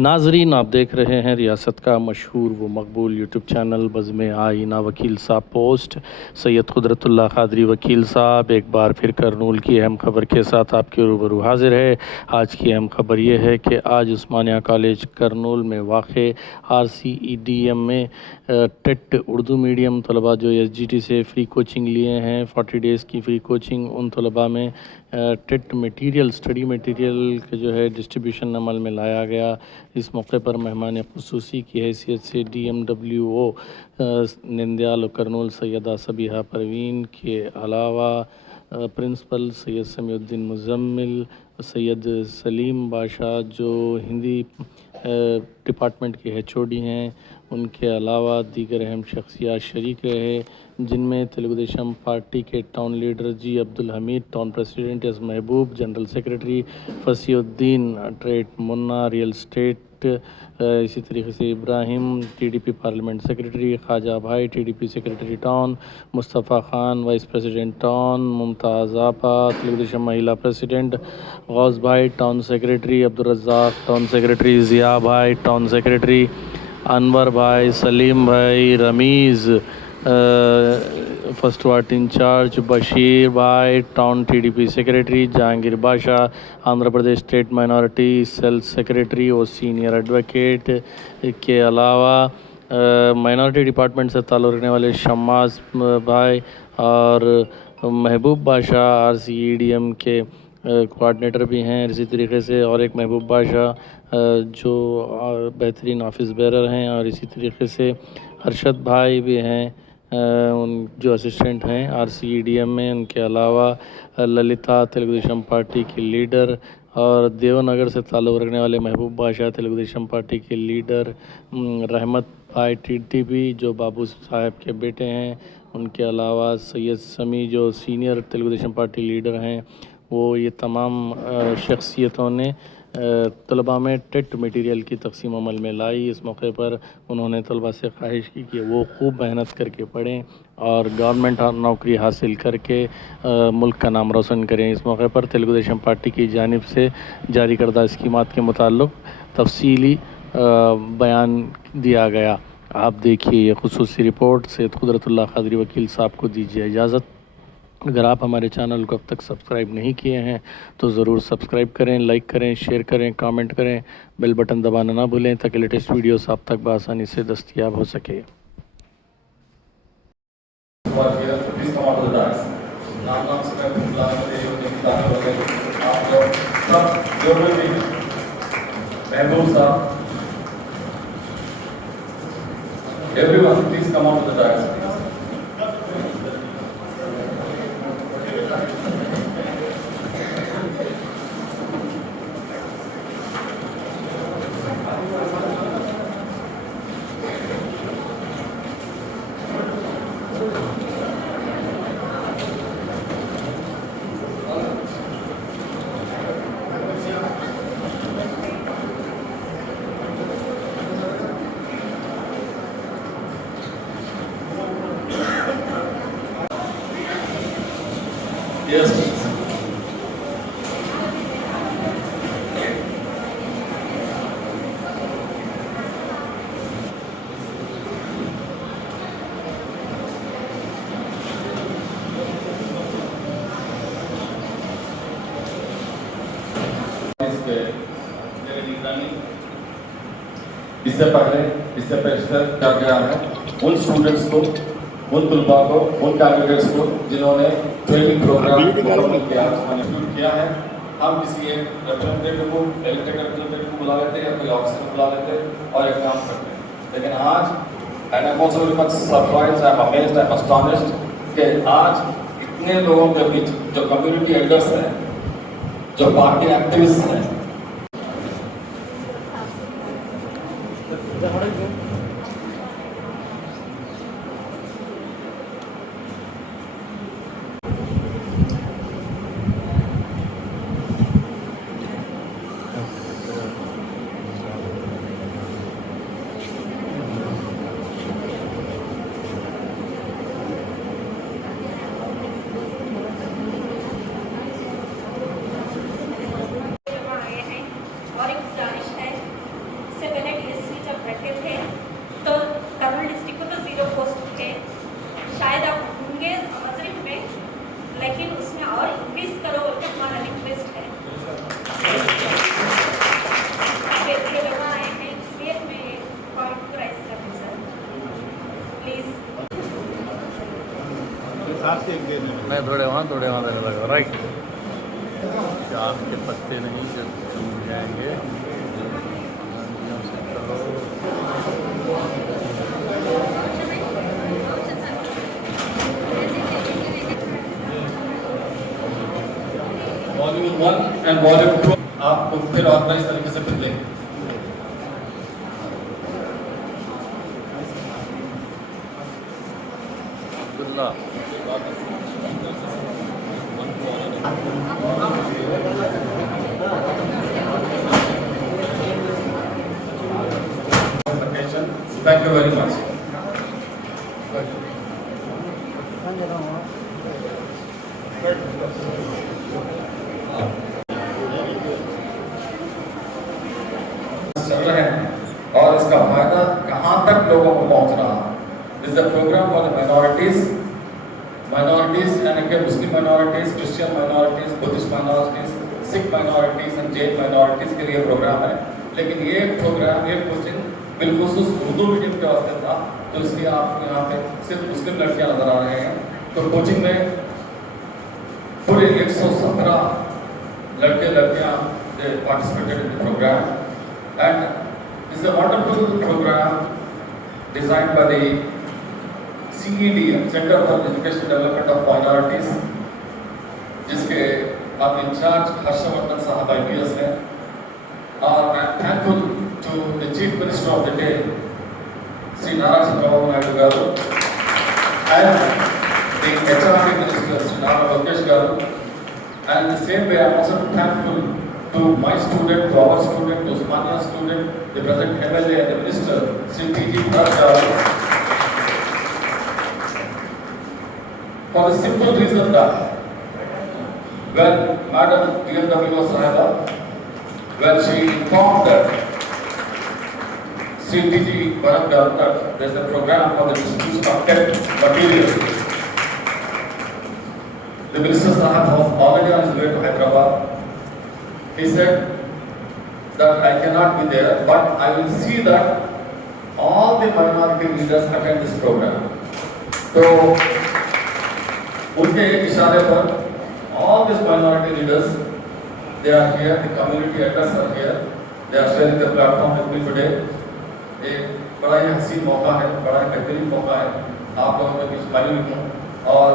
नाजरीन, आप देख रहे हैं रियासत का मशहूर व मकबूल यूट्यूब चैनल बज़्म आईना वकील साहब पोस्ट। सैयद कुदरतुल्लाह क़ादरी वकील साहब एक बार फिर करनूल की अहम ख़बर के साथ आपके रूबरू हाजिर है। आज की अहम ख़बर ये है कि आज उस्मानिया कॉलेज करनूल में वाक़ RCEDM में टेट उर्दू मीडियम तलबा जो SGT से फ़्री कोचिंग लिए हैं 40 डेज़ की फ़्री कोचिंग, उन तलबा में टेट मटीरियल स्टडी मटीरियल के जो है डिस्ट्रीब्यूशन अमल में लाया गया। इस मौके पर मेहमान ख़ुसूसी की हैसियत से DMWO नंदयाल करनूल सैयदा सबीहा परवीन के अलावा प्रिंसिपल सैयद समीउद्दीन मुज़म्मिल, सैयद सलीम बादशाह जो हिंदी डिपार्टमेंट के HOD हैं, उनके अलावा दीगर अहम शख्सियात शरीक रहे, जिनमें तेलुगुदेशम पार्टी के town leader G Abdul Hamid, town president S Mahboob, general secretary Fasiuddin, trade Munna, real estate, इसी तरीके से Ibrahim, TDP parliament secretary, Khwaja bhai, TDP secretary town, Mustafa Khan, vice president town, Mumtaz Apa, Telugu Desam महिला president, Ghaus bhai, town secretary, Abdul Razzaq, town secretary, Zia bhai, town secretary, Anwar bhai, Salim bhai, Rameez first ward incharge, Bashir bhai, town TDP secretary, Jahangir बादशाह, Andhra Pradesh state minority cell secretary और senior advocate के अलावा minority department से ताल्लुक़ रखने वाले शम्मास भाई और महबूब बादशाह RCEDM के कोऑर्डिनेटर भी हैं। इसी तरीके से और एक महबूब बादशाह जो बेहतरीन ऑफिस बेरर हैं, और इसी तरीके से अरशद भाई भी हैं उन जो असिस्टेंट हैं RCEDM में। उनके अलावा ललिता तेलुगुदेशम पार्टी की लीडर और देवनगर से ताल्लुक़ रखने वाले महबूब बादशाह तेलुगुदेशम पार्टी के लीडर, रहमत भाई TTP जो बाबू साहब के बेटे हैं, उनके अलावा सैयद समी जो सीनियर तेलुगुदेशम पार्टी लीडर हैं, वो ये तमाम शख्सियतों ने तलबा में टेट मटीरियल की तकसीम अमल में लाई। इस मौके पर उन्होंने तलबा से ख्वाहिश की कि वो खूब मेहनत करके पढ़ें और गवर्नमेंट नौकरी हासिल करके मुल्क का नाम रोशन करें। इस मौके पर तेलुगुदेशम पार्टी की जानिब से जारी करदा स्कीमात के मुताल्लिक़ तफसीली बयान दिया गया। आप देखिए ये खुसूसी रिपोर्ट सैयद कुदरतुल्लाह क़ादरी वकील साहब को दीजिए इजाज़त। अगर आप हमारे चैनल को अब तक सब्सक्राइब नहीं किए हैं तो ज़रूर सब्सक्राइब करें, लाइक करें, शेयर करें, कमेंट करें, बेल बटन दबाना ना भूलें ताकि लेटेस्ट वीडियोस आप तक बआसानी से दस्तयाब हो सके। Everyone, please come on to the dais. Yes, please. इससे पहले इससे पेशतर कर गया है उन स्टूडेंट्स को, उन तलबा को, उन कैंडिडेट्स को जिन्होंने ट्रेनिंग प्रोग्राम किया है। हम किसी एक रिप्रेजेंटेटिव को, इलेक्टेड रिप्रेजेंटेटिव को बुला लेते या कोई ऑफिसर बुला लेते और एक काम करते हैं, लेकिन आज and I am also very much surprised, I am amazed, I am astonished कि आज इतने लोगों के बीच जो कम्युनिटी एल्डर्स हैं, जो पार्टी एक्टिविस्ट हैं, नहीं थोड़े वहाँ देने लगा। राइट, चार के पत्ते नहीं जब टूट जाएंगे। आंधियों से करो। वॉल्यूम 1 एंड वॉल्यूम 2 आपको फिर ऑर्गेनाइज तरीके से फिर लेंगे। Abdullah Thank you very much. चल रहे हैं और इसका फायदा कहां तक लोगों को पहुंच रहा है। This is a program for the minorities and again Muslim minorities, Christian minorities, Buddhist minorities, Sikh minorities and Jain minorities के लिए प्रोग्राम है। लेकिन ये प्रोग्राम ये कोचिंग बिलखुसूस उर्दू मीडियम के वास्ते था, तो इसलिए आप यहाँ पे सिर्फ मुस्लिम लड़कियाँ नजर आ रहे हैं। तो कोचिंग में पूरे 117 लड़के लड़कियाँ participated in the program and this is a wonderful program designed by the CEDM, Center for Education Development of Minorities, जिसके आप इंचार्ज हर्षवर्धन साहब IPS हैं। और I am thankful to the Chief Minister of the day, Sri Nara Chandrababu Naidu garu, and the HRD Minister, Sri Nara Lokesh garu, and the same way I am also thankful to my student, to our student, to Usmania student, the present MLA and the Minister, Sri P.G. Bharat garu, for the simple reason that when Madam DMWO Sahiba, when she informed that Sri P.G. Bharat garu that there is a program for the distribution of tech material, the Minister Sahib was already on his way to Hyderabad. He said that I cannot be there, but I will see that all the minority leaders attend this program. So, उनके एक इशारे पर all these minority leaders, they are here, the community elders are here, they are sharing the platform with me today. एक बड़ा ही हसीन मौका है, बड़ा ही बेहतरीन मौका है, आप लोगों के बीच मैं भी हूँ और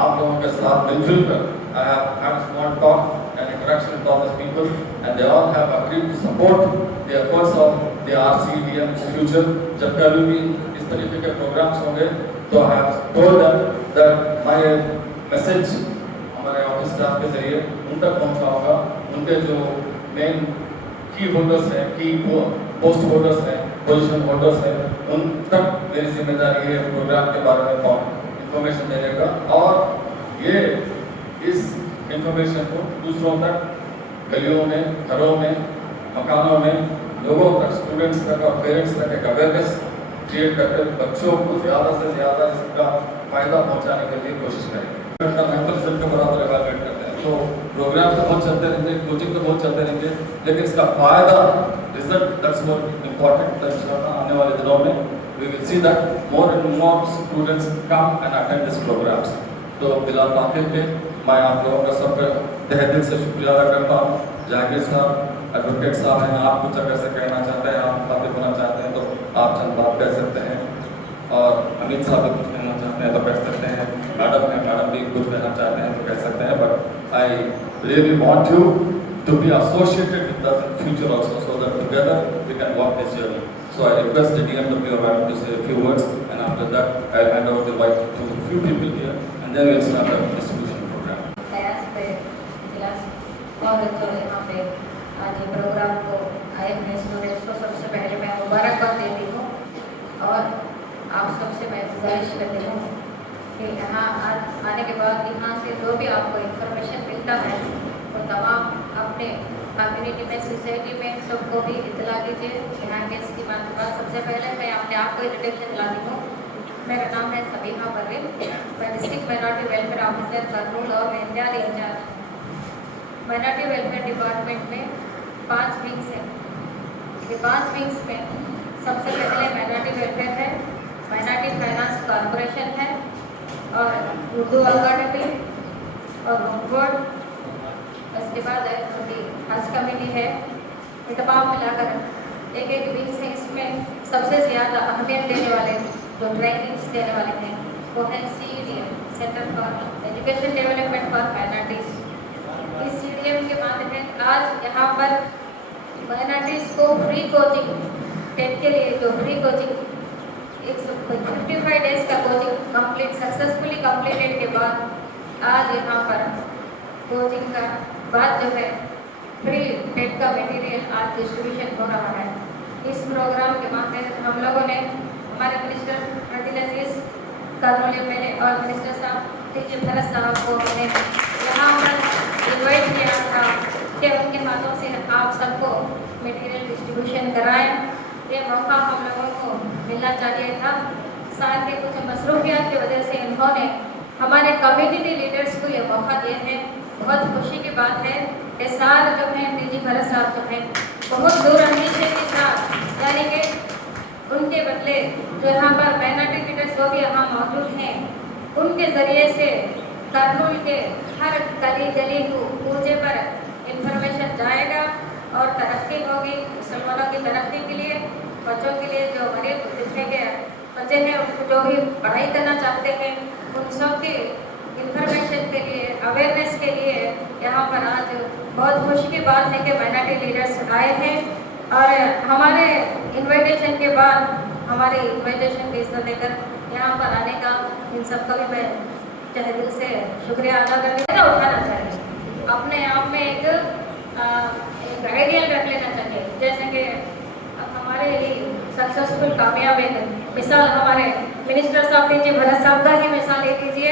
आप लोगों के साथ मिलजुल कर I have had small talk and interaction with all these people and they all have agreed to support the efforts of the RCEDM in future. जब कभी भी इस तरीके के programs होंगे तो I have told them that my message हमारे office staff के जरिए उन तक पहुंचाऊंगा। उनके जो मेन की होल्डर्स हैं, की पोस्ट होल्डर्स हैं, पोजीशन होल्डर्स हैं, उन तक मेरी जिम्मेदारी है प्रोग्राम के बारे में इंफॉर्मेशन देने का और ये इस इंफॉर्मेशन को दूसरों तक, गलियों में, घरों में, मकानों में, लोगों तक, स्टूडेंट्स तक और पेरेंट्स तक एक अवेयरनेस क्रिएट करके बच्चों को ज़्यादा से ज़्यादा इसका फायदा पहुंचाने के लिए कोशिश करेंगे। मेंटल हेल्थ के बराबर इवैल्यूएट करते हैं, तो प्रोग्राम तो बहुत चलते रहेंगे, कोचिंग तो बहुत चलते रहेंगे, लेकिन इसका फायदा रिजल्ट दैट्स मोर इम्पोर्टेंट। आने वाले दिनों में we will see that more and more students come and attend these programs. तो बिलाल ताकिब के मैं आप लोगों का सबका तहे दिल से शुक्रिया अदा करता हूँ। जहांगीर साहब एडवोकेट साहब हैं, आप कुछ अगर से कहना चाहते हैं, आप बातें करना चाहते हैं तो आप चंद बात कह सकते हैं और अमित साहब भी कुछ कहना चाहते हैं तो कह सकते हैं, मैडम है, मैडम भी कुछ कहना चाहते हैं तो कह सकते हैं, but I really want you to be associated with us in future also so that together we can walk this journey. So I request the DMW madam to say a few words and after that I'll hand over the mic to a few people here and then we'll start the distribution program. और जो यहाँ पे आज ये programme को आए अपने students को सबसे पहले मैं मुबारकबाद देती हूँ और आप सबसे मैं गुजारिश करती हूँ कि यहाँ आने के बाद यहाँ से जो भी आपको इंफॉर्मेशन मिलता है वो तमाम अपने कम्युनिटी में, सोसाइटी में सबको भी इतला कीजिए। यहाँ के इसकी बात सबसे पहले मैं अपने आप को इंट्रोडक्शन दिलाती हूँ। मेरा नाम है सबीहा परवीन, मैं district minority welfare officer Kurnool और मेंढियाल इंचार्ज। माइनॉरिटी वेलफेयर डिपार्टमेंट में 5 विंग्स हैं। ये 5 विंग्स में सबसे पहले माइनॉरिटी वेलफेयर है, माइनॉरिटी फाइनेंस कॉर्पोरेशन है, और उर्दू अकाडमी और होमवर्ड, उसके बाद हज कमेटी है। ये तमाम मिलाकर एक एक विंग से इसमें सबसे ज़्यादा अहमियत देने वाले जो ट्रेनिंग्स देने वाले हैं वो है CEDM, centre for education development for minorities. इस CEDM के माध्यम आज यहाँ पर माइनॉरिटीज़ को फ्री कोचिंग, टेट के लिए जो फ्री कोचिंग 55 डेज का कोचिंग सक्सेसफुली कंप्लीटेड के बाद आज यहाँ पर कोचिंग का बाद जो है फ्री टेट का मटेरियल आज डिस्ट्रीब्यूशन हो रहा है। इस प्रोग्राम के माध्यम हम लोगों ने हमारे मिनिस्टर फर्टिलाइजर्स कर्नूल एमएलए और मिनिस्टर साहब TJ भरत साहब को हमने यहाँ पर इन्वाइट किया था कि उनके हाथों से आप सबको मटेरियल डिस्ट्रीब्यूशन कराएं। ये मौका हम लोगों को मिलना चाहिए था। साथ ही कुछ मसरूफियात की वजह से इन्होंने हमारे कम्युनिटी लीडर्स को ये मौका दिए हैं। बहुत खुशी की बात है कि सार जो हैं TJ भरत साहब जो हैं बहुत दूर अंदेशे के साथ, यानी कि उनके बदले जो यहाँ पर माइनॉरिटी लीडर्स वो भी यहाँ मौजूद हैं, उनके ज़रिए से कर्नूल के हर गली गली कूचे पर इंफॉर्मेशन जाएगा और तरक्की होगी। मुसलमानों की तरक्की के लिए, बच्चों के लिए जो गरीब पिछड़े के बच्चे हैं उनको जो भी पढ़ाई करना चाहते हैं उन सब की इंफॉर्मेशन के लिए, अवेयरनेस के लिए यहाँ पर आज बहुत खुशी की बात है कि माइनॉरिटी लीडर्स आए हैं। और हमारे इन्विटेशन के बाद हमारी इन्विटेशन की इज्जत देकर यहाँ पर आने का इन सबका भी मैं तहे दिल से शुक्रिया अदा करके उठाना चाहिए। अपने आप में एक आइडियल रख लेना चाहिए। जैसे कि अब हमारे लिए सक्सेसफुल कामयाब एक मिसाल हमारे मिनिस्टर साहब TJ भरत साहब का ही मिसाल ले लीजिए।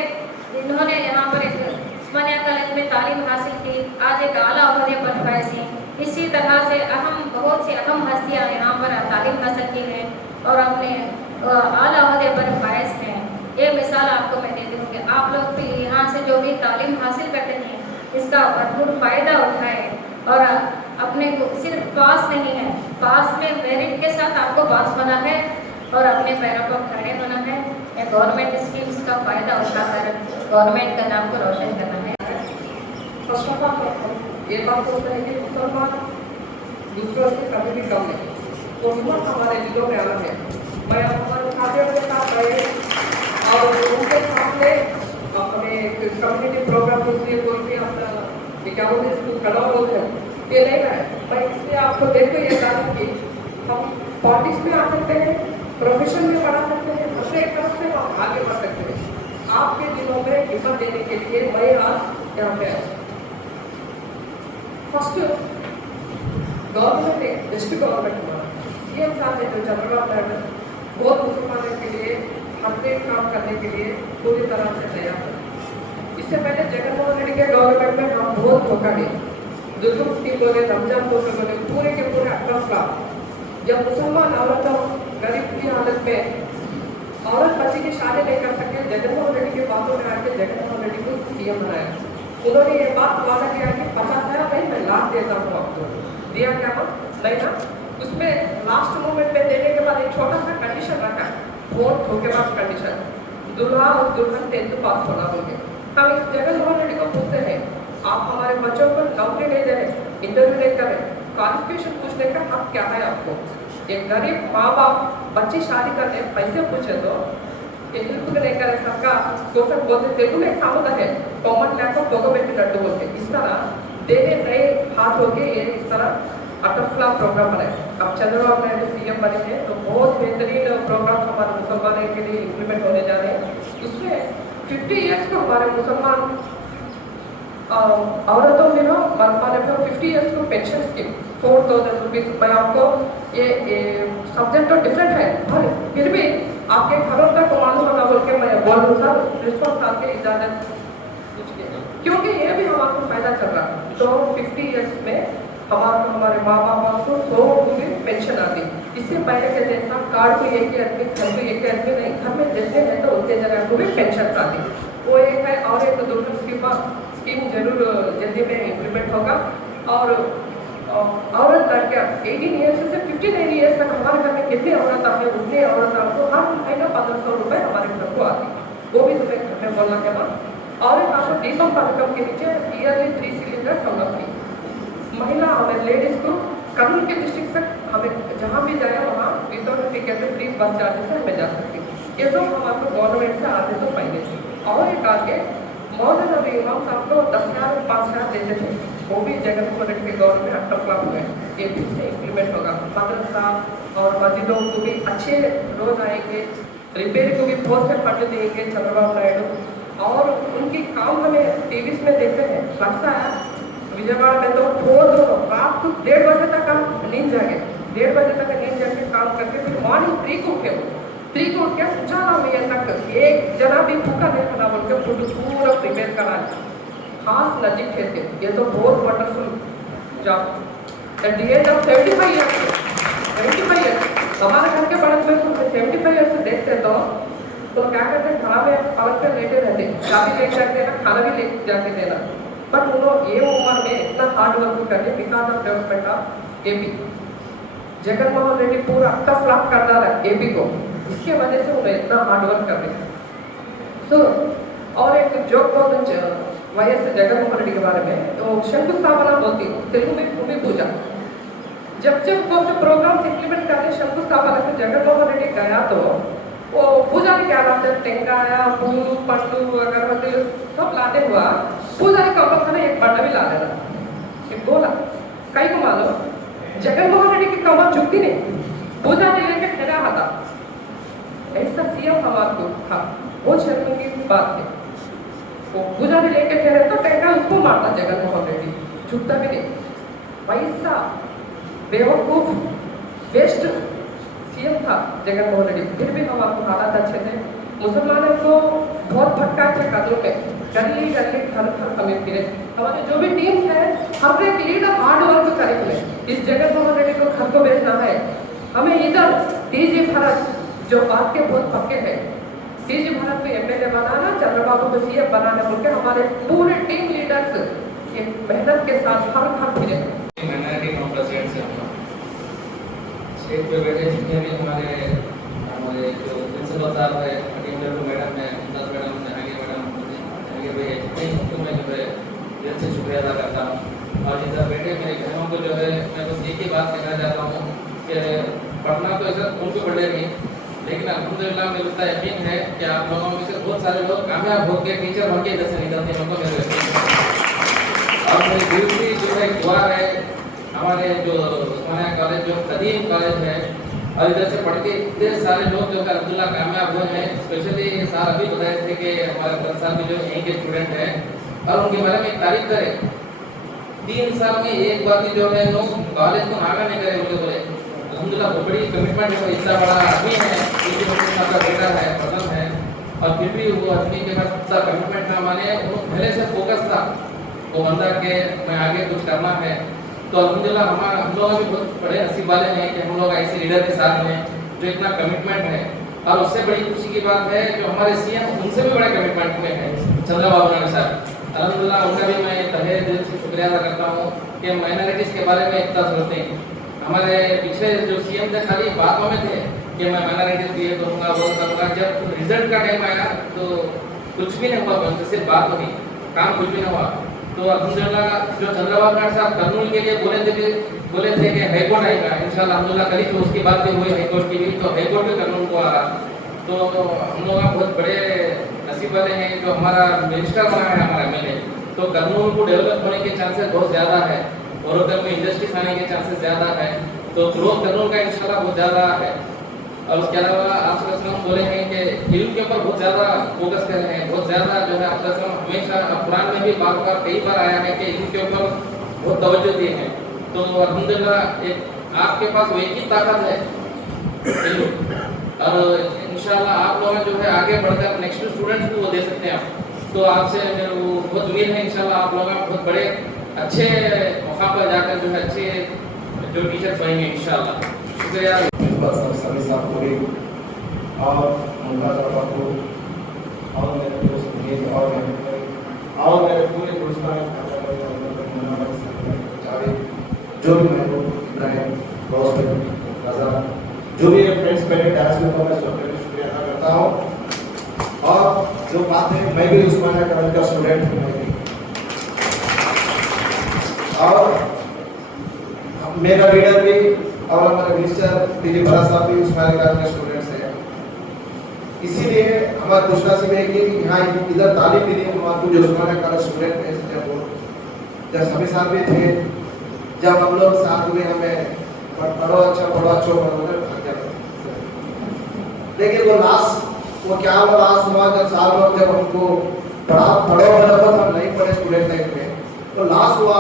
इन्होंने यहाँ पर एक उस्मानिया कॉलेज में तालीम हासिल की, आज एक आला ओहदे पर फैज़ हैं। इसी तरह से बहुत सी अहम हस्तियाँ यहाँ पर तालीम हासिल की हैं और अपने आला ओहदे पर फैज़ हैं। ये मिसाल आपको मैं दे दूँ कि आप लोग भी यहाँ से जो भी तालीम हासिल करते हैं इसका भरपूर फ़ायदा उठाएं और अपने को सिर्फ पास नहीं है, पास में मेरिट के साथ आपको पास होना है और अपने पैरों पर खड़े होना है। या गवर्नमेंट स्कीम्स का फ़ायदा उठाकर गवर्नमेंट का नाम को रोशन करना है। फर्स्ट ऑफ ऑल ये बात होता है कि मुसलमान दूसरों से कभी भी कम नहीं, तो हिम्मत हमारे दिलों में आना है। मैं हमारे साथियों के साथ रहे और उनके सामने अपने कम्युनिटी प्रोग्राम के लिए कोई भी अपना क्या बोलते हैं खड़ा होते हैं ये नहीं है। मैं इसलिए आपको देखो ये बात कि हम पॉलिटिक्स में आ सकते हैं, प्रोफेशन में पढ़ा सकते हैं, हर एक तरफ से हम आगे बढ़ सकते हैं। आपके दिलों में हिम्मत देने के लिए मैं आज यहाँ पे आया। फर्स्ट गवर्नमेंट एक बेस्ट गवर्नमेंट हुआ, CM साहब ने जो चंद्रबाबू नायडू बहुत मुसलमानों के लिए हर एक काम करने के लिए पूरी तरह से तैयार था। इससे पहले जगनमोहन रेड्डी के गवर्नमेंट में हम बहुत धोखा दिए, दुर्गम स्कीम बोले, रमजान पोस्टर बोले, पूरे के पूरे अट्ठारह जब मुसलमान औरतों गरीब की हालत में औरत बच्चे की शादी नहीं कर सके, जगनमोहन रेड्डी के बातों में आके जगनमोहन रेड्डी को CM बनाया। उन्होंने ये बात वादा किया कि 50,000 नहीं मैं लाख देता हूँ आपको। दिया क्या नहीं ना, उसमें लास्ट मोमेंट में देने के बाद एक छोटा सा कंडीशन रखा, बहुत धोखेबाज कंडीशन, दुल्हा और दुल्हन 10th पास होना होंगे। हम इस जगनमोहन रेड्डी को पूछते हैं आप हमारे बच्चों को नौकरी नहीं दे रहे, इंटरव्यू नहीं कर रहे, क्वालिफिकेशन पूछने का हक क्या है आपको? एक गरीब माँ बाप बच्ची शादी करने पैसे पूछे तो ये हेल्प नहीं करे सबका तो फिर बोलते तेलुगु में एक सामुदा है कॉमन लैक ऑफ गवर्नमेंट लड्डू बोलते, इस तरह देने नए हाथ होके ये इस तरह अटफला प्रोग्राम बनाए। अब चंद्रबाबू नायडू CM बने हैं तो बहुत बेहतरीन प्रोग्राम हमारे मुसलमानों के लिए इम्प्लीमेंट होने जा रहे हैं। उसमें 50 ईयर्स को हमारे मुसलमान औरतों में ना हमारे 50 ईयर्स को पेंशन स्कीम 4,000 रुपीज़। मैं आपको ये सब्जेक्ट तो डिफरेंट है पर फिर भी आपके घरों तक मालूम होगा बोल के मैं बोल दूँ सर प्रिंसिपल साहब के इजाज़त पूछिए, क्योंकि ये भी हमारे फायदा चल रहा है। तो 50 ईयर्स में हमारे माँ बाप को 100 रुपये पेंशन आती। इससे पहले के जैसा कार्ड को एक ही आदमी, घर को एक ही आदमी नहीं, घर में जितने हैं तो उतने जगह को भी पेंशन आती, वो एक है। और एक दुल्हन स्कीम जरूर जल्दी में इम्प्लीमेंट होगा। और औरत लड़कियाँ 18 ईयर्स से 59 ईयर्स तक हमारे घर में कितने औरत है उतने औरत को हर महीना 1500 रुपये हमारे घर को आती, वो भी तुम्हें मैं बोलना के बाद और एक आपको दीपम पथकम के नीचे ईयरली 3 सिलेंडर हम लोग थी महिला हमें लेडीज को कर्नूल के डिस्ट्रिक्ट से हमें जहाँ भी जाए वहाँ विदाउट टिकट फ्री बस चार्जेस से हमें जा सकते ये तो हम आपको गवर्नमेंट से आते तो पाएंगे और एक आगे मौजूद अभी इमाम साहब को 10,000 5,000 देते थे वो भी जगन्नाथ रेड्डी के दौर में अट्टर फ्लॉप हुए ये फिर से इम्प्लीमेंट होगा मदरसा और मस्जिदों को भी अच्छे रोज आएंगे रिपेयर को भी बहुत से फंड देंगे चंद्रबाबू नायडू और उनकी काम हमें टीवी में देखते हैं लगता है विजयवाड़ा में तो रात को 1:30 बजे तक हम नींद जागे 1:30 बजे तक नींद जाके काम करके फिर मॉर्निंग 3 को उठ के उजाला में तक एक जना भी भूखा नहीं खड़ा बोल के फूड पूरा प्रिपेयर करा खास नजीक थे ये तो बहुत wonderful job at the age of 75 years हमारे घर के बड़े में 75 ईयर्स से देखते तो क्या करते खाना में पलक पे लेटे रहते चाबी लेके जाके देना खाना भी ले जाके देना बट वो लोग ये उम्र में इतना हार्ड वर्क करके because of development of AP Jaganmohan Reddy पूरा टफ फ्लॉप कर डाला एपी को इसके वजह से उन्हें इतना हार्ड वर्क कर रहे हैं तो और एक जोक बहुत वायस जगनमोहन रेड्डी के बारे में तो शंकुस्थापना बोलती हूँ तेलुगु में भूमि पूजा जब वो प्रोग्राम इंप्लीमेंट करने शंकुस्थापना में जगनमोहन रेड्डी गया तो वो पूजारी क्या लाते टेंगाया फूल पंडू अगरबत्ती सब लाते हुआ पूजारी कंपल्सरी एक बंडा भी ला लेना एक बोला कई को मालूम जगनमोहन रेड्डी की कमर झुकती नहीं पूजारी लेके ठहरा था ऐसा सीएम हमारे को था वो शर्मिंदगी की बात है वो पूजारी लेके ठहरे तो टेंगा उसको मारता जगनमोहन रेड्डी झुकता भी नहीं वैसा बेवकूफ वेस्ट सीएम था जगनमोहन रेड्डी फिर भी हम आपको हालात अच्छे थे मुसलमानों को बहुत भटका थे कदम में गली गली घर घर हमें फिरे हमारे जो भी टीम्स है हर एक लीडर हार्ड वर्क करेंगे इस जगनमोहन रेड्डी को घर को भेजना है हमें इधर टीजी भरत जो बात के बहुत पक्के हैं टीजी भरत को एमएलए बनाना चंद्रबाबू को सीएम बनाना बोलकर हमारे पूरे टीम लीडर्स ये मेहनत के साथ हर घर फिरे स्टेज पे बैठे जितने भी हमारे जो प्रिंसिपल साहब है मैडम है मुमताज मैडम जहांगीर मैडम जहांगीर भाई जितने सबको मैं जो है दिल से शुक्रिया अदा करता हूँ और इधर बैठे मेरे बहनों को जो है मैं बस एक ही बात कहना चाहता हूँ कि पढ़ना तो ऐसा उनको पढ़े नहीं लेकिन अल्हम्दुलिल्लाह मुझे इतना यकीन है कि आप लोगों में से बहुत सारे लोग कामयाब होकर टीचर बनके जैसे निकलते हैं उनको मेरे और मेरी दिल की जो है दुआ है हमारे जो उस्मानिया कॉलेज जो कदीम कॉलेज है और इधर से पढ़ के इतने सारे लोग जो है अब्दुल्ला कामयाब हुए हैं स्पेशली सार अभी बताए थे कि हमारे 10 साल के जो यहीं के स्टूडेंट हैं और उनके बारे में एक तारीफ करें 3 साल में एक बार भी जो है लोग कॉलेज को नागा नहीं करे उनके बोले अल्हम्दुलिल्लाह बहुत बड़ी कमिटमेंट है इतना बड़ा आदमी है का बेटा है प्रथम है और फिर भी वो आदमी के पास इतना कमिटमेंट ना माने वो पहले से फोकस था वो बंदा के मैं आगे कुछ करना है तो अल्हम्दुलिल्लाह हम लोग भी बहुत बड़े नसीब वाले हैं कि हम लोग ऐसे लीडर के साथ हैं जो इतना कमिटमेंट है और उससे बड़ी खुशी की बात है जो हमारे सीएम उनसे भी बड़े कमिटमेंट में है चंद्रबाबू नायडू साहब अल्हम्दुलिल्लाह उनका भी मैं तहे दिल से शुक्रिया अदा करता हूँ कि माइनॉरिटीज़ के बारे में इतना सोचते हैं हमारे पिछले जो सीएम थे खाली बातों में थे कि मैं माइनॉरिटीज़ भी ये करूँगा वो करूँगा जब रिजल्ट का टाइम आया तो कुछ भी नहीं हुआ सिर्फ बात हुई काम कुछ भी नहीं हुआ तो अल्हम्दुलिल्लाह जो चंद्रबाबू नायडू साहब कर्नूल के लिए बोले थे कि हाईकोर्ट आएगा इंशाल्लाह अल्हम्दुलिल्लाह कल तो उसकी बात भी हुई हाईकोर्ट की भी तो हाईकोर्ट भी कर्नूल को आ रहा तो हम लोग बहुत बड़े नसीब वाले हैं जो हमारा मिनिस्टर बना है हमारा एमएलए तो कर्नूल को डेवलप होने के चांसेस बहुत ज़्यादा है और उधर में इंडस्ट्रीज आने के चांसेस ज़्यादा है तो ग्रोथ कर्नूल का इंशाल्लाह बहुत ज़्यादा है और उसके अलावा आप सब बोले हैं कि इल्म के ऊपर बहुत ज़्यादा फोकस कर रहे हैं बहुत ज़्यादा जो है आप हमेशा कुरान में भी बार कई बार आया है कि इल्म के ऊपर बहुत तवज्जो दिए हैं तो अल्हम्दुलिल्लाह एक आपके पास वो एक ही ताकत है इल्म और इंशाल्लाह आप लोग जो है आगे बढ़कर नेक्स्ट स्टूडेंट्स को वो दे सकते हैं आप तो आपसे मेरे को बहुत उम्मीद है इंशाल्लाह आप लोग बहुत बड़े अच्छे मौका पर जाकर जो है अच्छे जो टीचर्स बनेंगे इंशाल्लाह शुक्रिया सभी साहब को भी और मुमताज को और मेरे दोस्त सुनील और मेरे पूरे दोस्तान जो भी मैं इब्राहिम रोस्ट रजा जो भी फ्रेंड्स मेरे डांस के ऊपर मैं शुक्रिया अदा करता हूँ और जो बात साथ है, मैं भी उस्मानिया कॉलेज का स्टूडेंट हूँ। और मेरा लीडर भी और हमारे मिनिस्टर टीजी भरत साहब भी उस्मानिया कॉलेज के स्टूडेंट्स हैं। इसीलिए हमारी खुशनसीब है कि यहाँ इधर तालीम के लिए हमारे जो उस्मानिया कॉलेज स्टूडेंट हैं, जब सभी साल भी थे, जब हम लोग साथ में हमें पढ़ो अच्छो लेकिन वो लास्ट वो क्या हुआ, लास्ट हुआ जब साल भर जब हमको पढ़ो हम नहीं पढ़े स्टूडेंट लाइफ में, तो लास्ट हुआ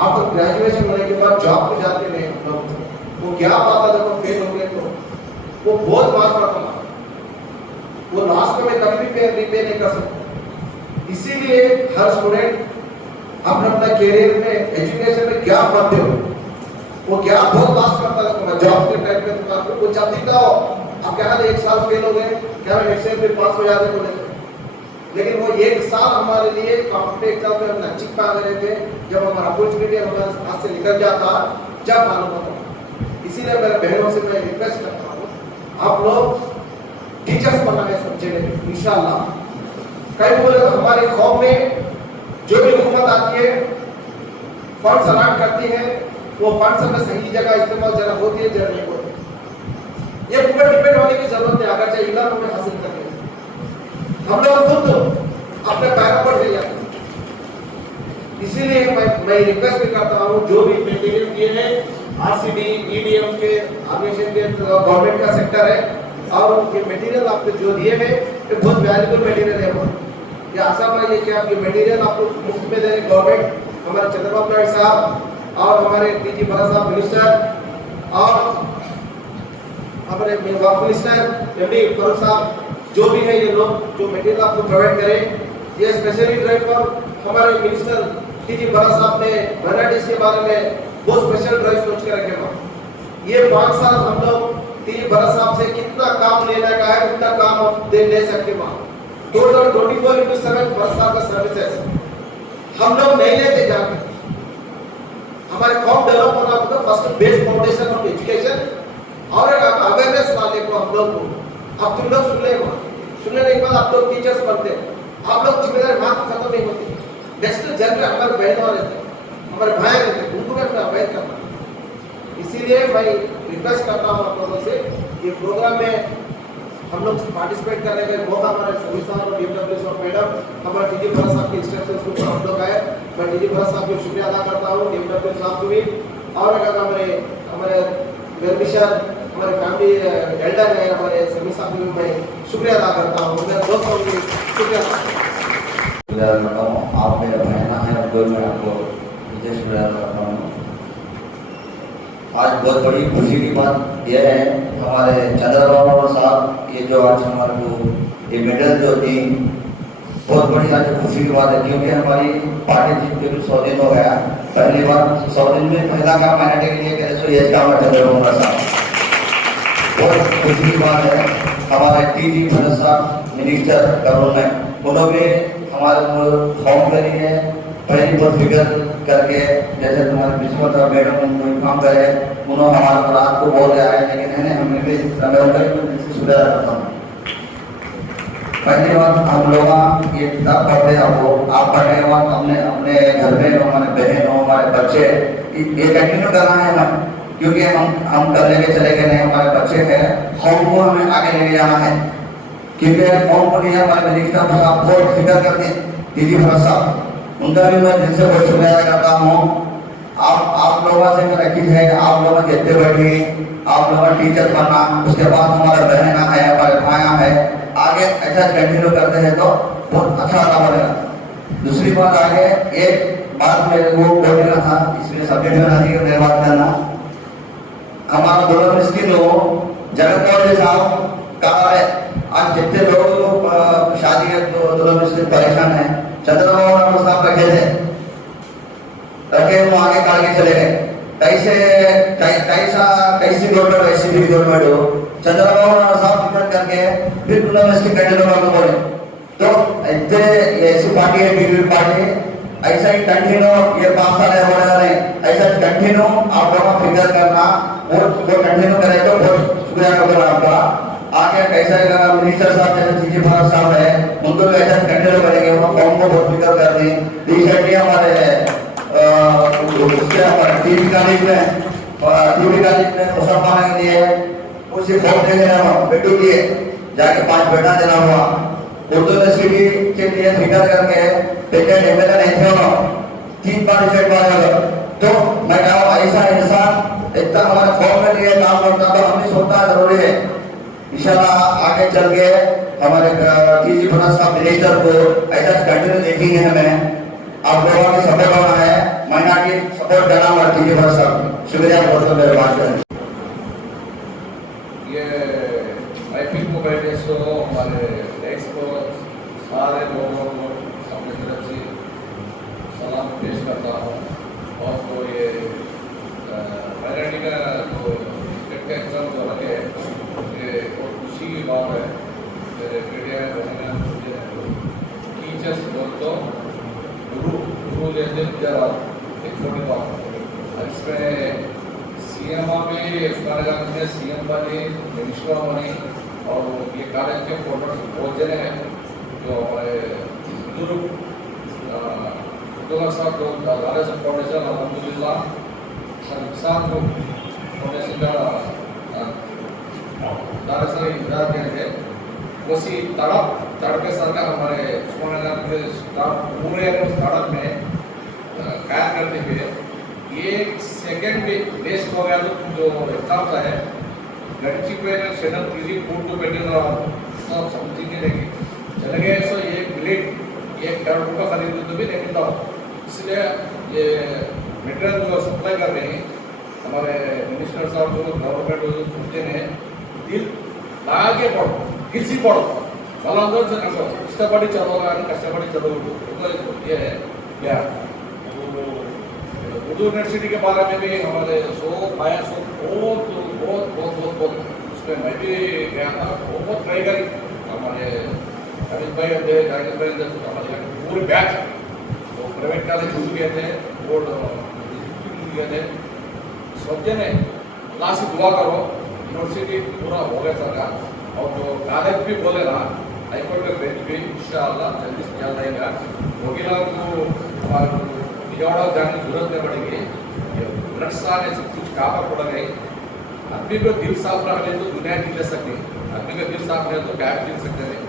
आफ्टर ग्रेजुएशन होने के बाद जॉब पे जाते नहीं हम लोग, वो क्या पाता जब हम फेल हो गए तो वो बहुत मार पड़ता था, वो लास्ट में कभी भी रिपे नहीं कर सकते। इसीलिए हर स्टूडेंट अपना कैरियर में एजुकेशन में क्या पढ़ते हो, वो क्या बहुत लास्ट करता है जॉब के टाइम पे, तो आपको कुछ आप दिखता हो, आप क्या एक साल फेल हो गए, क्या नेक्स्ट ईयर फिर पास हो जाते बोले, लेकिन वो एक साल हमारे लिए कॉम्पिटेटिव एग्जाम में हम नजीक पा रहे थे, जब हमारा अपॉर्चुनिटी हमारे हाथ से निकल जाता जब मालूम होता। इसीलिए मेरे बहनों से मैं रिक्वेस्ट करता हूँ, आप लोग टीचर्स बनना है सब जगह इंशाल्लाह। कई बोले हमारे कौम में जो भी हुकूमत आती है फंड्स अलाट करती है, वो फंड्स हमें सही जगह इस्तेमाल जरा होती है जरा नहीं होती, ये ऊपर डिपेंड होने की जरूरत है। अगर चाहिए इल्म हमें हासिल करनी है, हम लोग खुद अपने पैरों पर ले जाते। इसीलिए मैं रिक्वेस्ट भी करता हूँ, जो भी मटेरियल दिए हैं आरसीडी ईडीएम के ऑर्गेनाइजेशन के गवर्नमेंट का सेक्टर है, और ये मटेरियल आपको जो दिए हैं ये बहुत वैल्यूबल मटेरियल है। ये आशा है ये क्या ये मटेरियल आपको मुफ्त में दे रहे गवर्नमेंट, हमारे चंद्रबाबू नायडू साहब और हमारे टीजी भरत साहब मिनिस्टर और हमारे मिनिस्टर एमडी फरूक साहब, जो भी है ये लोग जो मटेरियल आपको प्रोवाइड करें, ये स्पेशली ड्राइव पर हमारे मिनिस्टर टीजी भरत साहब ने माइनॉरिटीज के बारे में बहुत स्पेशल ड्राइव सोच के रखे हुआ। ये 5 साल हम लोग टीजी भरत साहब से कितना काम लेने का है उतना काम हम ले सकते वहाँ। टोटल 24/7 भरत साहब का सर्विसेज हम लोग नहीं लेते जाकर। हमारे कॉम डेवलप होना मतलब first base foundation of education और एक अवेयरनेस लाने को हम लोग को। अब तुम लोग सुनने के बाद आप लोग टीचर्स बनते, आप लोग जिम्मेदारी वहाँ खत्म नहीं होती। नेक्स्ट जनरेशन हमारे बहनों रहते, हमारे भाई रहते, उनको भी अपना अवेयर करना। इसीलिए मैं रिक्वेस्ट करता हूँ आप लोगों से, ये प्रोग्राम में हम लोग पार्टिसिपेट करने का मौका हमारे सभी साहब और डीएमडब्ल्यू साहब मैडम हमारे टीजी भरत साहब के इंस्ट्रक्शंस को हम लोग आए, मैं टीजी भरत साहब को शुक्रिया अदा करता हूँ, डीएमडब्ल्यू साहब को भी, और अगर हमारे वेलविशर हमारे फैमिली एल्डर है हमारे सभी साहब को मैं शुक्रिया अदा करता हूँ, मेरे दोस्तों को शुक्रिया करता हूँ। आप मेरा बहना है और मैं आपको मुझे शुक्रिया करता हूँ। आज बहुत बड़ी खुशी की बात यह है, हमारे चंद्रबाबू साहब ये जो आज हमारे को ये मेडल जो दी, बहुत बड़ी आज खुशी की बात है, क्योंकि हमारी पार्टी जीत के 100 दिन हो गया। पहली बार 100 दिन में पहला काम माइनॉरिटी के लिए करे सो ये काम है चंद्रबाबू साहब, बहुत खुशी की बात है। हमारे टीजी भरत साहब मिनिस्टर गवर्नमेंट उन्होंने हमारे फॉर्म के लिए पहली बार फिगर करके, जैसे तुम्हारे बिस्मत और मैडम काम करे, उन्होंने हमारे रात को बोल रहा है, लेकिन है हमने भी सुधार करता हूँ। पहली बात हम लोग ये तब पढ़ते आपको, आप पढ़ने के बाद हमने अपने घर में हमारे बहन हो हमारे बच्चे ये कंटिन्यू करना है हम, क्योंकि हम कर लेके चले गए नहीं, हमारे बच्चे हैं, कौम को हमें आगे लेके जाना है, क्योंकि कौम को नहीं हमारे मिनिस्टर साहब बहुत फिक्र करते हैं टीजी भरत साहब, उनका भी मैं दिल से बहुत शुक्रिया करता हूँ। आप लोगों से मेरा चीज है, आप लोग जितने बैठे आप लोग टीचर बनना, उसके बाद हमारे बहन है हमारे भाया है, आगे ऐसा कंटिन्यू करते हैं तो बहुत अच्छा काम बनेगा। दूसरी बात आगे एक बात मेरे को बोलना था, इसमें सब्जेक्ट में नहीं मेरे बात करना, हमारा दोनों मिस्किन हो जगत कौन साहब कहा है, आज जितने लोग शादी के दोनों मिस्किन परेशान है, चंद्रबाबू साहब रखे वो आगे काट के चले गए, कैसी गवर्नमेंट वैसी भी गवर्नमेंट हो, चंद्रबाबू साहब डिपेंड करके फिर उन्होंने इसकी कंटिन्यू करना बोले, तो ऐसी पार्टी है बीजेपी पार्टी, ऐसा ही कंटिन्यू ये 5 साल है होने वाले, ऐसा कंटिन्यू आप लोगों फिगर करना, वो कंटिन्यू करें तो बहुत शुक्रिया करता हूँ आपका। आगे कैसा मिनिस्टर साहब जैसे चीजें भारत साहब है उनको भी ऐसा कंटिन्यू करेंगे, वो कौम को बहुत फिक्र करते हैं। रिसेंटली हमारे उसके हमारे टीवी कॉलेज में मुसलमान के लिए उसी फॉर्म देने बेटू लिए जाके 5 बेटा देना हुआ। उर्दू यूनिवर्सिटी के लिए फिक्र करके पेटेंट एमएलए नहीं थे, 3 बार स्टेट बार। तो मैं कहूँ ऐसा इंसान इतना हमारे फॉर्म में लिए काम करता तो हमें सोचना जरूरी है। इंशाल्लाह आगे चल के हमारे टीजी प्रसाद साहब मिनिस्टर को ऐसा कंटिन्यू देखेंगे। हमें आप लोगों की सपोर्ट होना है, माइनॉरिटी सपोर्ट करना हमारे टीजी प्रसाद साहब। शुक्रिया, बहुत बहुत मेहरबान करें। ये आईपी को बैठे सो हमारे एक्सपो सारे लोगों को अपनी तरफ से सलाम पेश करता हूँ। और तो ये माइनॉरिटी का जो स्टेट का एग्जाम जो लगे ये बहुत खुशी की बात है। मीडिया में टीचर्स बोल तो गुरु जैसे जरा एक छोटी बात है। इसमें सीएम भी हमारे में सीएम बने, मिनिस्टर बने और ये कॉलेज के फोटो बहुत जने हैं जो हमारे बुजुर्ग साहब जो लाला साहब फाउंडेशन अलहमदुलिल्लाह साहब जो फाउंडेशन का लाला साहब इंतजार करेंगे उसी तड़के सरकार हमारे उस्माननगर के स्टाफ पूरे स्टार्टअप में कार्य करते हुए एक सेकेंड भी वेस्ट हो गया तो जो एग्जाम है गड़चिपैन चैनल 3 4 2 పెట్టిన सब समझेंगे नहीं चले गए। सो एक मिनट 1 करोड़ रुपये खरीद तो भी नहीं मिलता। इसलिए ये मटेरियल जो सप्लाई कर रहे हैं हमारे मिनिस्टर साहब जो गवर्नमेंट जो सोचते हैं दिल लगा के पढ़ो, किसी पढ़ो बलंदर से करो, कष्टपड़ी चलोगा कष्टपड़ी चलोगे तो ये है क्या। उर्दू यूनिवर्सिटी के बारे में भी हमारे बहुत बहुत बहुत बहुत बहुत बहुत उसमें मैं भी गया था। बहुत ट्राई करी हमारे अमित भाई थे, राजेश भाई थे, हमारे पूरे बैच तो प्राइवेट कॉलेज छूट गए थे, बोर्ड गए थे। सोचे ने अल्लाह से दुआ करो यूनिवर्सिटी पूरा हो गया सरकार और जो कॉलेज भी बोले ना हाईकोर्ट में बेंच भी इंशाअल्लाह जल्दी से चल जाएगा। वकीलों को हमारे विजयवाड़ा जाने की जरूरत नहीं पड़ेगी। ब्लड साल ऐसे कुछ काबा पड़ गए। आदमी को दिल साफ रख ले तो दुनिया जीत ले सकती है, आदमी का दिल साफ रहे तो क्या जीत सकते हैं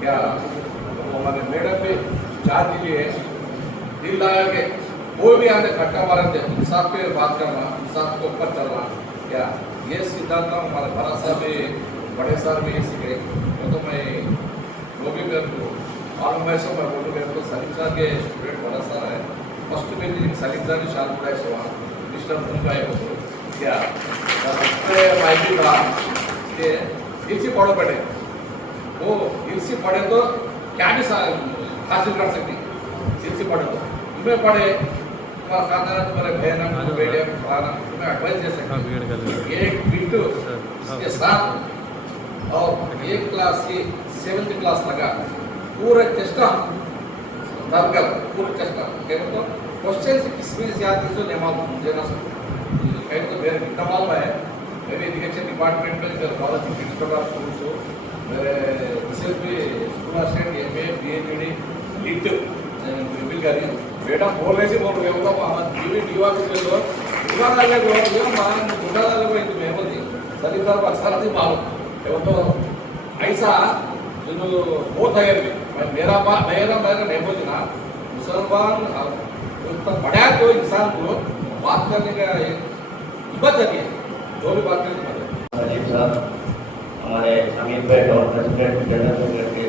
क्या। तो हमारे मैडम भी चार दीजिए दिल लगा के कोई भी आने खट्टा मारे थे इंसाफ पे बात करना, इंसाफ के ऊपर चलना क्या। ये सिद्धांत हमारे भारत साहब भी बड़े साहब भी ये सीखे। तो मैं वो भी मेरे को और मैं सब मैं बोलूँ मेरे को सलीम साहब के स्टूडेंट बड़ा सारा है। फर्स्ट में सलीम साहब की शादी बुढ़ाई से वहाँ मिस्टर उनका है क्या माइक कहा कि दिल से पढ़ो पढ़े वो दिल से पढ़े तो क्या भी हासिल कर सकती। दिल से पढ़े तो तुम्हें पढ़े तुम्हारा खाना तुम्हारे बहन बेटे पढ़ाना तुम्हें एडवाइस दे सकते। एक बिट्टू इसके साथ और 1 क्लास से 7th क्लास लगा पूरे चेष्टा दरगल पूरे चेष्टा कहते तो क्वेश्चन से किसमें से याद किसको देना सकते कहते तो मेरे कितना मालूम है। मैं भी एजुकेशन डिपार्टमेंट में कॉलेज प्रिंसिपल ऑफ स्कूल्स हो, मेरे रिसर्च भी स्कूल असिस्टेंट MA PhD लिखते रिवील कर रही हूँ। बेटा बोल रहे थे बोल रहे होगा हमारे टीवी दीवा को दीवा लगे मान दूसरा लगे तो मैं बोलती सलीम साहब अक्सर आती मालूम तो ऐसा जो बहुत है मेरा नहीं बोलती ना मुसलमान उतना बड़ा तो इंसान को बात करने का हिम्मत है जो भी बात करने अजीब साहब हमारे अमित भाई और प्रेसिडेंट जनरल सेक्रेटरी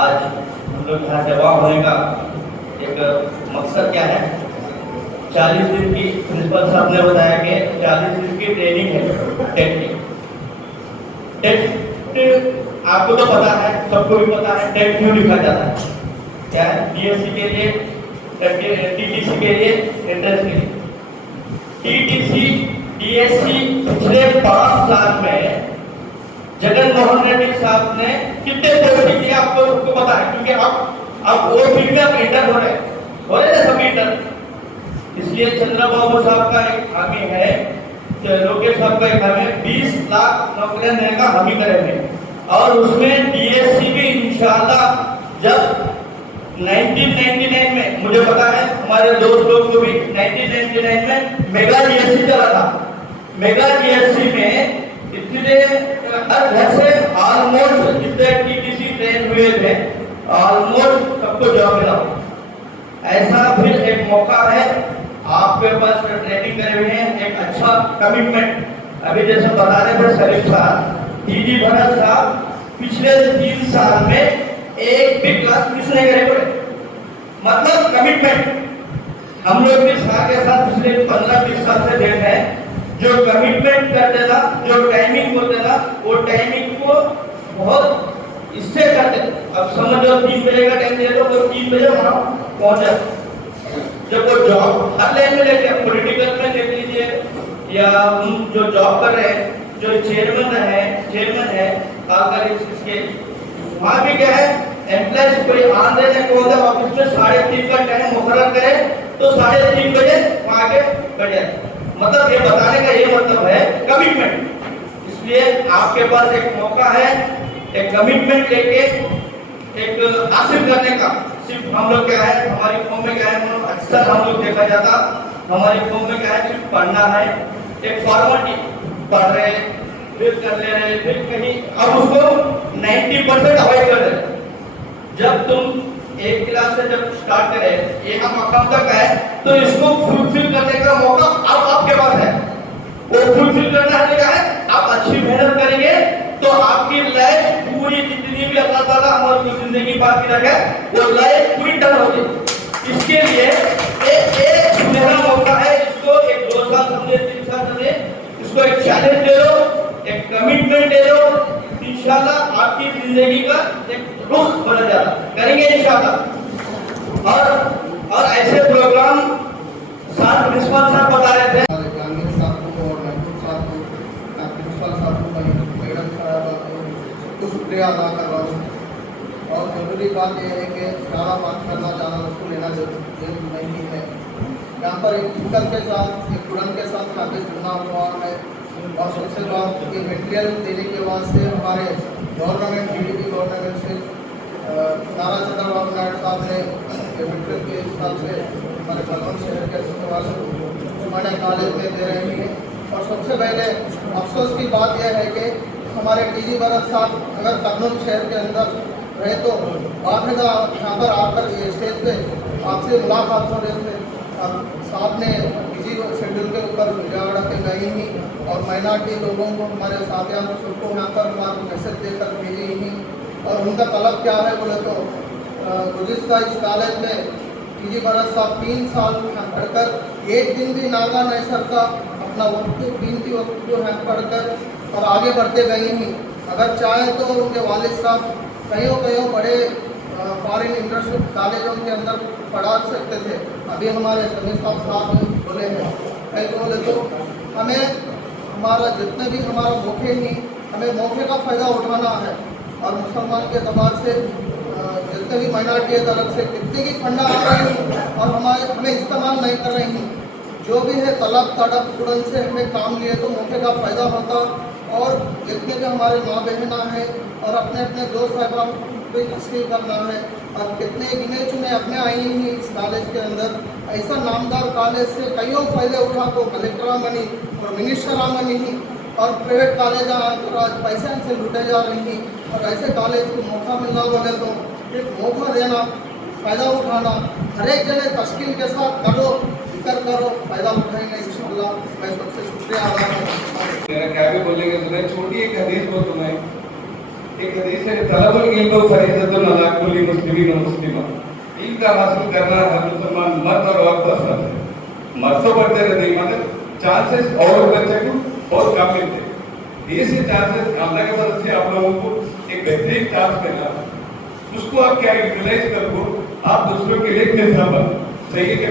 आज हम लोग यहाँ जवाब होने का एक मकसद क्या है। 40 दिन की प्रिंसिपल साहब ने बताया कि 40 दिन की ट्रेनिंग है। टेट आपको तो पता है, सबको भी पता है टेट क्यों लिखा जाता है। क्या है DSC के लिए TTC के लिए एंट्रेंस के लिए TTC DSC पिछले 5 साल में जगन मोहन रेड्डी साहब ने कितने पोस्टिंग किया आपको सबको पता है क्योंकि अब वो फील्ड में इंटर हो रहे ना सभी इंटर। इसलिए चंद्रबाबू साहब का एक हामी है लोकेश साहब का एक हमें 20 लाख नौकरियां देने का हम ही करेंगे और उसमें डीएससी भी इंशाल्लाह जब 1999 में मुझे पता है हमारे दोस्त लोग को भी 1999 में मेगा डीएससी चला था। मेगा डीएससी में इतने हर घर से ऑलमोस्ट जितने टीटीसी ट्रेन हुए थे ऑलमोस्ट सबको जॉब मिला। ऐसा फिर एक मौका है आपके पास ट्रेनिंग करे हुए हैं, एक अच्छा कमिटमेंट। अभी जैसे बता रहे थे शरीफ साहब, टीडी भरत साहब पिछले 3 साल में एक भी क्लास मिस नहीं करे पड़े, मतलब कमिटमेंट। हम लोग भी साथ के साथ पिछले 15-20 साल से देख रहे हैं, जो कमिटमेंट कर देना, जो टाइमिंग को देना, वो टाइमिंग को बहुत इससे करते। अब समझो 3 बजे का टाइम दे दो, वो 3 बजे वहां पहुंच जाते। जब वो जॉब हर लाइन में लेके पॉलिटिकल में देख लीजिए या जो जॉब कर रहे हैं, जो चेयरमैन है आकर इसके वहाँ भी क्या है एम्प्लॉयज कोई आन देने को होता है ऑफिस में 3:30 का टाइम मुकर्रर करे तो 3:30 बजे वहाँ के बैठ जाए। मतलब ये बताने का ये मतलब है कमिटमेंट। इसलिए आपके पास एक मौका है एक कमिटमेंट लेके एक हासिल करने का। सिर्फ हम लोग क्या है हमारी फॉर्म में क्या है अक्सर हम लोग देखा जाता हमारी फॉर्म में क्या है सिर्फ पढ़ना है, एक फॉर्मेलिटी पढ़ रहे फिर कर ले रहे फिर कहीं, अब उसको 90% अवॉइड कर रहे। जब तुम एक क्लास से जब स्टार्ट करें एक मकाम तक है तो इसको फुलफिल करने का मौका अब आपके पास है। वो फुलफिल करना है आप अच्छी मेहनत करेंगे तो आपकी लाइफ पूरी जितनी भी अल्लाह ताला हमारी जिंदगी बाकी रखे वो लाइफ पूरी टर्न होगी। इसके लिए एक सुनहरा मौका है, इसको एक 2 साल समझे 3 साल समझे, इसको एक चैलेंज दे लो, एक कमिटमेंट दे लो, इंशाल्लाह आपकी जिंदगी का एक रुख बदल जाएगा, करेंगे इंशाल्लाह। और ऐसे प्रोग्राम साथ प्रिंसिपल साहब बता रहे थे जहांगीर साहब को और महबूब साहब को, प्रिंसिपल साहब को, मैडम साहब को सबको शुक्रिया अदा कर रहा हूँ। और ज़रूरी बात यह है कि सारा बात करना ज़्यादा उसको लेना जरूरी नहीं है। यहाँ पर एक फिकर के साथ एक कुरान के साथ कागज जुड़ना हुआ है और सबसे बात ये मटेरियल देने के बाद से हमारे गवर्नमेंट डीडीपी गवर्नमेंट से नारा चंद्रबाबू नायडू साहब ने मटेरियल के हिसाब से हमारे बलवंत शहर के हमारे कॉलेज में दे रहे हैं। और सबसे पहले अफसोस की बात यह है कि हमारे टीजी भरत साहब अगर कन्नौज शहर के अंदर रहे तो बाकायदा यहाँ पर आकर ये स्टेज पे आपसे मुलाकात हो रहे थे। साहब ने टीजी शेड्यूल के ऊपर विजयवाड़ा के गई ही और माइनॉरिटी लोगों को हमारे साथियों को सबको यहाँ पर हमारे मैसेज देकर भेजी ही। और उनका तलब क्या है बोले तो गुज़िश्ता इस कॉलेज में टीजी भरत साहब 3 साल पढ़कर एक दिन भी नागा नहीं सरका, अपना वक्त कीमती वक्त को यहाँ पढ़कर और आगे बढ़ते गए ही। अगर चाहे तो उनके वालिद साहब कहीं बड़े फॉरेन इंटर्नशिप कॉलेजों के अंदर पढ़ा सकते थे। अभी हमारे समीर साहब बोले हैं कहीं बोले तो हमें हमारा जितने भी हमारा मौके ही हमें मौके का फ़ायदा उठाना है। और मुसलमान के दबाव से जितने भी माइनॉरिटी की तरफ से कितनी भी फंडा आ रही हैं और हमें इस्तेमाल नहीं कर रही हैं। जो भी है तलब तड़प तुरंत से हमें काम लिए तो मौके का फ़ायदा होता। और जितने भी हमारे माँ बहना है और अपने अपने दोस्त साहबान भी तस्वीर करना है और कितने गिने चुने अपने आई हैं इस कॉलेज के अंदर। ऐसा नामदार कॉलेज से कईयों फ़ायदे उठा को कलेक्टर बनी और मिनिस्टर बनी ही और प्राइवेट कॉलेज आज पैसे से लूटे जा रही हैं। और ऐसे कॉलेज को मौका मिलना बोले तो एक मौका देना, फ़ायदा उठाना, हर एक जने तस्कील के साथ करो, फिक्र करो, फ़ायदा उठाएंगे इंशाअल्लाह। मैं सबसे शुक्रिया अदा करता हूँ। मेरा क्या भी बोलेंगे तुम्हें छोटी एक हदीस को तुम्हें एक हदीस है तलबुल इल्म फरीज़तुन अला कुल्ली मुस्लिमिन व मुस्लिमा। इल्म का हासिल करना हर मुसलमान मर्द और औरत पर फर्ज है। मर्द तो बढ़ते रहते मगर चांसेस और बच्चे को बहुत कम मिलते। ये से चांसेस अल्लाह के मदद से आप लोगों को एक बेहतरीन चांस मिला, उसको आप क्या यूटिलाइज करो, आप दूसरों के लिए एक मिसाल बनो। सही है क्या?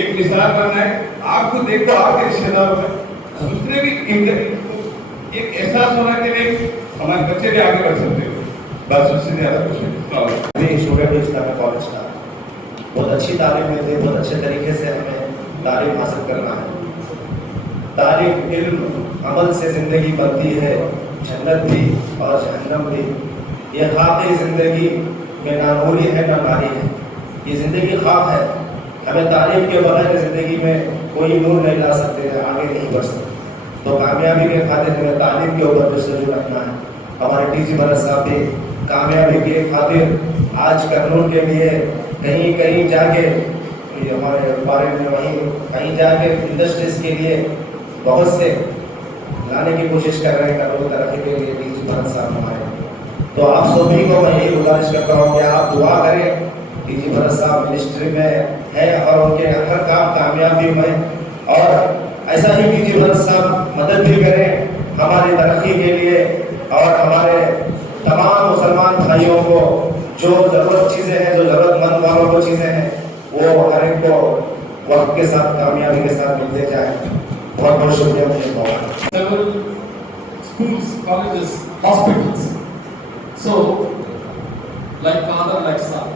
एक मिसाल बनना है, आपको देखो आपके रिश्तेदारों में दूसरे भी एक एहसास होना कि नहीं हमारे बच्चे भी आगे बढ़ सकते हो। बस उससे ज़्यादा कुछ नहीं। स्टूडेंट इस्लामिक कॉलेज का बहुत अच्छी तालीम में थे, बहुत अच्छे तरीके से हमें तालीम हासिल करना है। तारीफ इल्म अमल से ज़िंदगी बनती है, जन्नत भी और जहन्नम भी। ये खाक ज़िंदगी में ना नूरी है ना नारी है, ये ज़िंदगी खाक है। हमें तारीफ के बगैर ज़िंदगी में कोई नूर नहीं ला सकते हैं, आगे नहीं बढ़ सकते। तो कामयाबी के खातिर हमें तालीम के ऊपर जस्तजू रखना है। हमारे टीजी भरत साहब भी कामयाबी के खातिर आज करनूल के लिए कहीं कहीं जाके हमारे बारे में वहीं कहीं जाके इंडस्ट्रीज के लिए बहुत से लाने की कोशिश कर रहे हैं करनूल तरक्की के लिए टीजी भरत साहब हमारे। तो आप सभी को मैं यही गुजारिश करता हूँ कि आप दुआ करें। टीजी भरत साहब मिनिस्ट्री में है और उनके हर काम कामयाबी में, और ऐसा ही टीजी भरत साहब मदद भी करें हमारी तरक्की के लिए और हमारे तमाम मुसलमान भाइयों को जो ज़रूरत चीज़ें हैं, जो ज़रूरतमंद वालों को चीज़ें हैं, वो हर एक को वक्त के साथ कामयाबी के साथ मिलते जाए। बहुत बहुत शुक्रिया मुझे। Several schools, colleges, hospitals. So, like father, like son.